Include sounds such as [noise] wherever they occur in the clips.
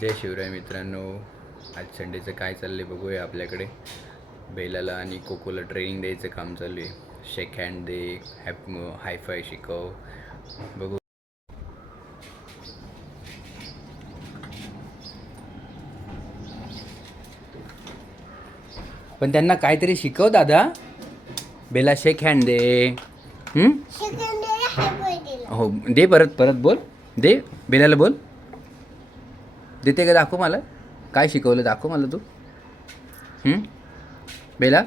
जय शिवराय मित्रांनो आज संडेचं काय चाललंय बघूया आपल्याकडे. बैलाला आणि कोकोला ट्रेनिंग द्यायचं काम चालू आहे. शेक हँड दे हॅप हायफाय शिकव. बघू. पण त्यांना काहीतरी शिकव दादा. बेला शेक हँड दे हं? हो दे परत परत बोल. दे बेलाला बोल. देते का? दाखव मला. काय शिकवलं? दाखव मला तू? बेला?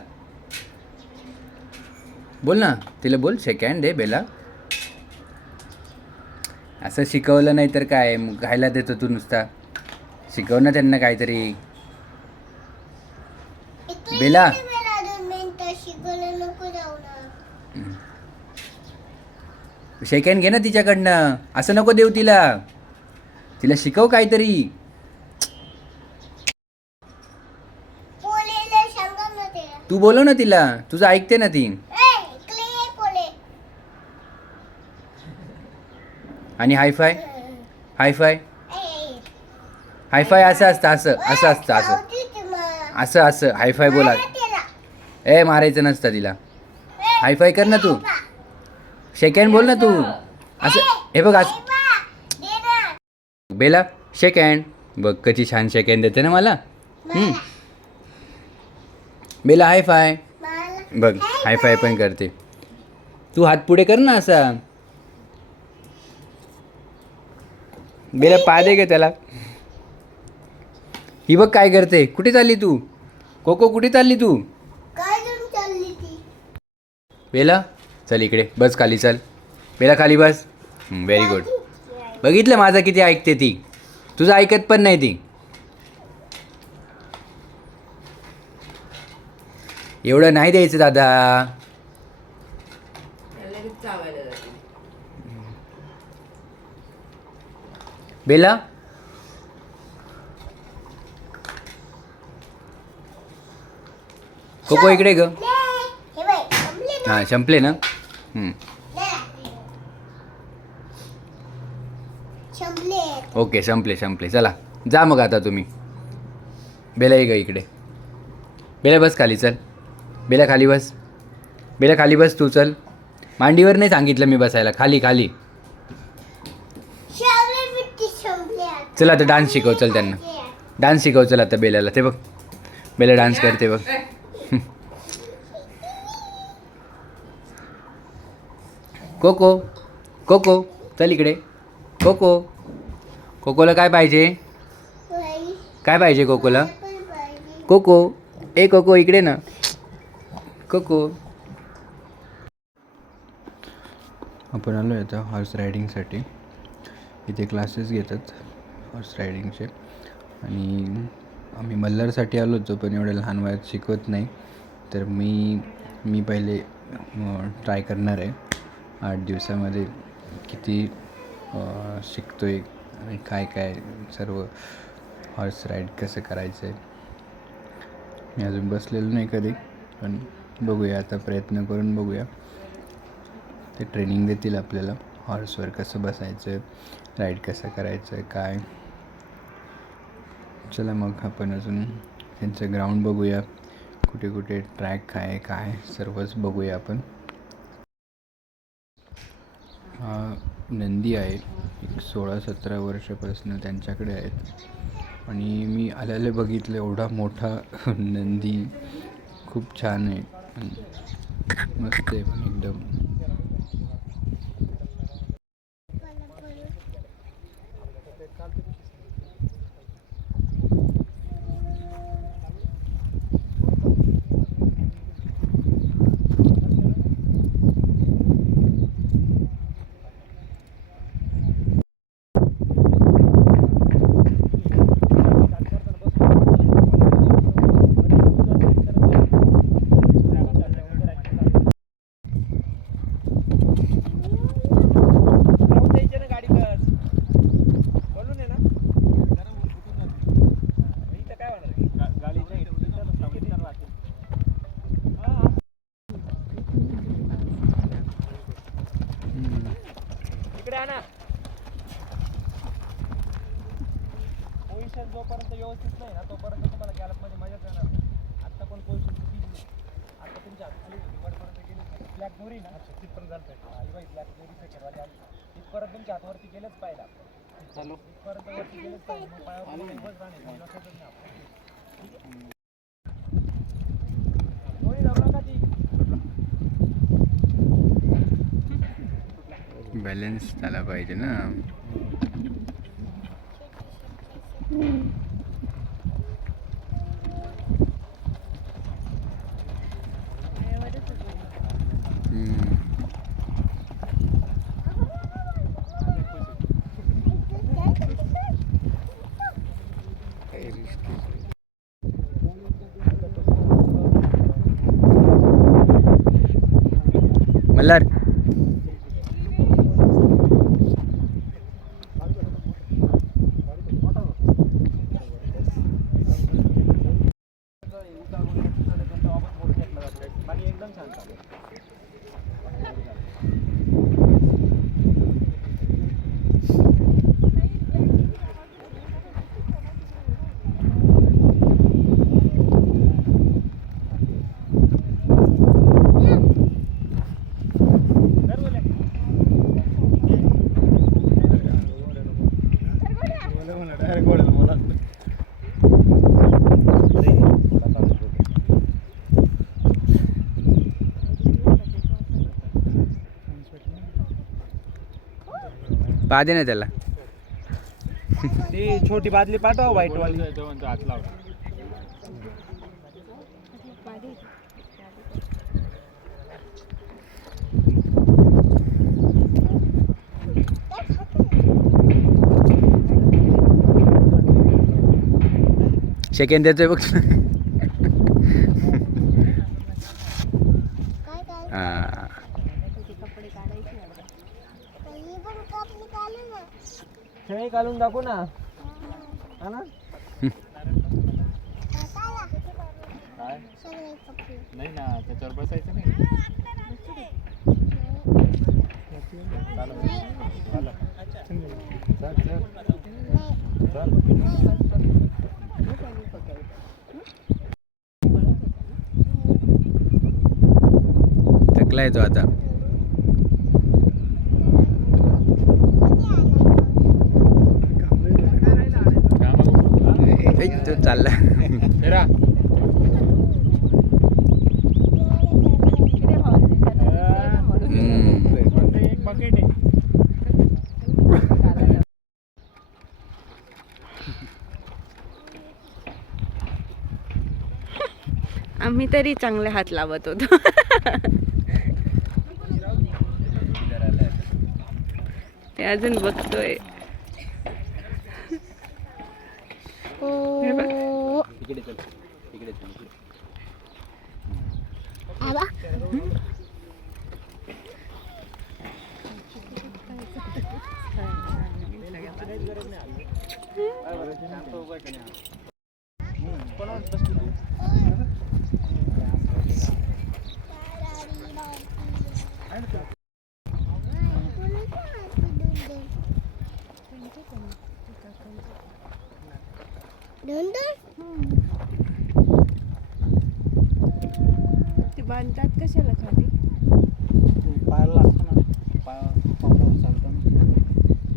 बोल ना. तिला बोल. सेकंड दे बेला. असं शिकवलं नाही तर काय? मग खायला देतो तू नुसता. शिकव ना त्यांना काहीतरी. बेला. सेकंड घे ना तिच्याकडनं. असं नको देऊ तिला. तिला शिकव काहीतरी. ते बोलव ना तिला. तुझं ऐकते ना ती. आणि हायफाय हायफाय हायफाय असं असतं असं असं असतं असं. असं असं हायफाय बोला. ए मारायचं नसतं तिला. हायफाय कर ना तू. बा. सेकंड बोल ना तू. असं हे बघ ना. बेला सेकंड बघ कशी छान सेकंड देते ना. मला. बेला हायफाय मला. बघ हायफाय पण करते. तू हात पुढे कर ना असा. बेला पा दे ग त्याला? ही बघ काय करते. कुठे चालली तू? कोको कुठे चालली ती? बेला चल इकडे. बस खाली चल. बेला खाली बस. व्हेरी गुड बघितलं माझं किती ऐकते ती. तुझं ऐकत पण नाही ती. एवढं नाही द्यायचं दादा. बेला? कोको इकडे ग. हे संपले ना. हां ओके संपले संपले. चला जा मग आता तुम्ही. बेला ये ग इकडे. बेला बस खाली चल. बेला खाली बस. बेला खाली बस तू चल. मांडीवर नाही सांगितलं मी बसायला. खाली खाली. चल आता डान्स शिकव चल त्यांना. डान्स शिकव चल आता बेलाला. ते बघ. बेला डान्स करते बघ. [laughs] कोको कोको चल इकडे. कोको. कोकोला काय पाहिजे? काय पाहिजे कोकोला. कोको. ए कोको इकडे ना. कोको. आपण आलो आहे आता हॉर्स रायडिंगसाठी इथे क्लासेस घेतात हॉर्स रायडिंगचे आणि आम्ही मल्हारसाठी आलो होतो पण एवढ्या लहान वयात शिकवत नाही. तर मी मी पहिले ट्राय करणार आहे. आठ दिवसामध्ये किती शिकतो आहे आणि काय काय सर्व हॉर्स राईड कसं करायचं आहे मी अजून बसलेलो नाही कधी पण बघूया आता प्रयत्न करून बघूया. ते ट्रेनिंग देतील आपल्याला. हॉर्सवर कसं बसायचं राईड कसं करायचं काय. चला मग आपण अजून त्यांचं ग्राउंड बघूया. कुठे कुठे ट्रॅक आहे काय सर्वच बघूया आपण. हा नंदी आहे. एक सोळा सतरा वर्षापासून त्यांच्याकडे आहेत. आणि मी आल्याला बघितलं एवढा मोठा नंदी खूप छान आहे. मस्त आहे पण एकदम तिथपर्यंत तुमच्या हातवरती गेलंच पाहिजे आपण चालू तिथपर्यंत वरती गेलंच पाहिजे मग पायावर उभंच राहणे काही लक्षातच नाही आपण ठीक आहे दोरी धरू नका ती? बॅलन्स झाला पाहिजे ना. पा दे ना त्याला. ती छोटी बादली पाठवा व्हाईट वाली. सेकंड द्यायचं बघ काय काय हा ही पण कापली काढली ना शेळी घालून दाखवू ना हा ना. काय नाही ना त्याच्यावर बसायचं नाही चालेल. चालेल. चल, चल. चल. थकलाय तो आता तो चालला आम्ही तरी चांगले हात लावत होतो. [laughs] ते अजून बघतोय हे बघ. इकडे चल. इकडे चल इकडे. आबा. दोन बांधतात कशाला खाली? पायाला लागतं ना. पाय पावसावर चालताना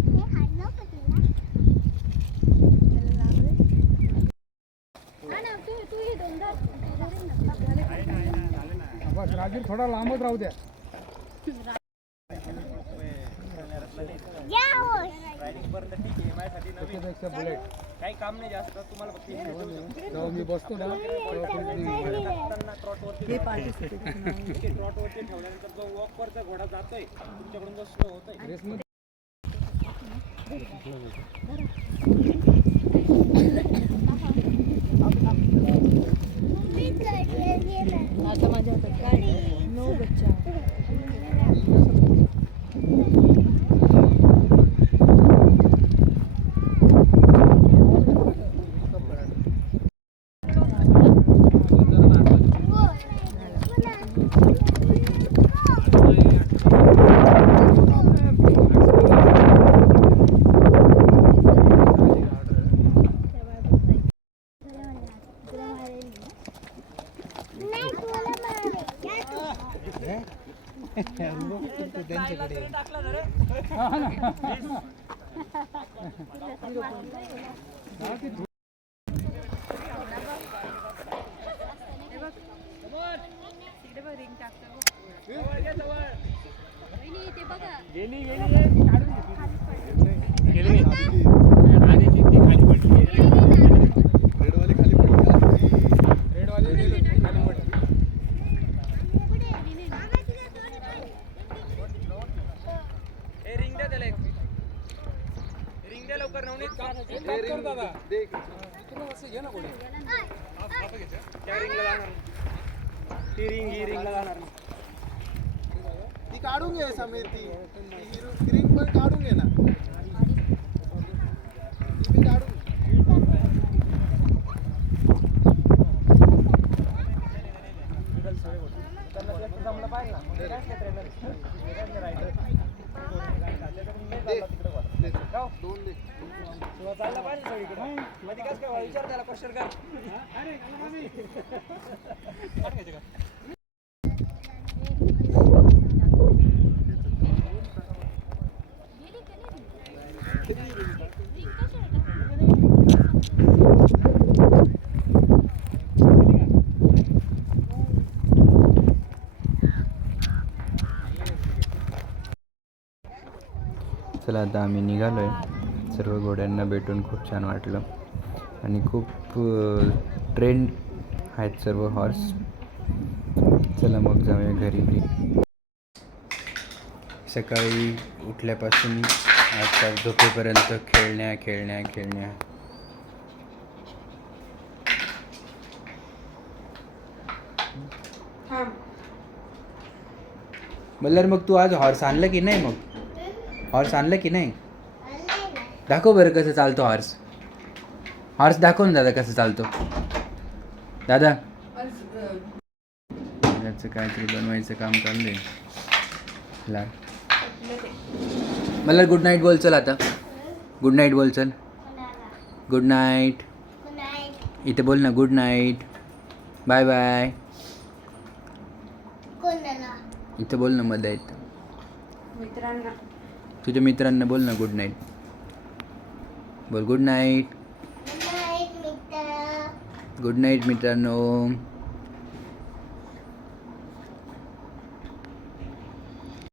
हे हात नको तिला या होय. रायडिंग काही काम नाही जास्त तुम्हाला फक्त मी बसतो ना. ट्रॉटवरती ट्रॉटवरती ठेवल्यानंतर जो वॉकवरचा घोडा जातोय तुमच्याकडून जो स्लो होतोय. आहे. आता माझ्या हातात काय नो बच्चा. त्यांच्याकडे काढून घे समीर ती स्क्रीन पण काढून घे ना. दोन दे चालला पाहिजे सगळीकडे मध्ये काय काय विचार त्याला क्वेश्चन कर चला आता आम्ही निघालो आहे सर्व घोड्यांना भेटून खूप छान वाटलं. आणि खूप ट्रेंड आहेत सर्व हॉर्स चला मग जाऊया घरी. सकाळी उठल्यापासून आजकाल झोपेपर्यंत खेळण्या खेळण्या खेळण्या. मग तू आज हॉर्स आणलं की नाही मग? हॉर्स आणलं की नाही? दाखव बरं कसं चालतो हॉर्स हॉर्स दाखव ना दादा कसं चालतो. दादा. त्याचं काहीतरी बनवायचं काम चाललंय. लाल मला गुड नाईट बोल चल आता. गुड नाईट बोल चल. Good night. इथे बोल ना गुड नाईट बाय बाय कोणाला? इथं बोल ना मध्ये मित्रांना. तुझ्या मित्रांना बोल ना गुड नाईट बोल गुड नाईट गुड नाईट मित्रांनो.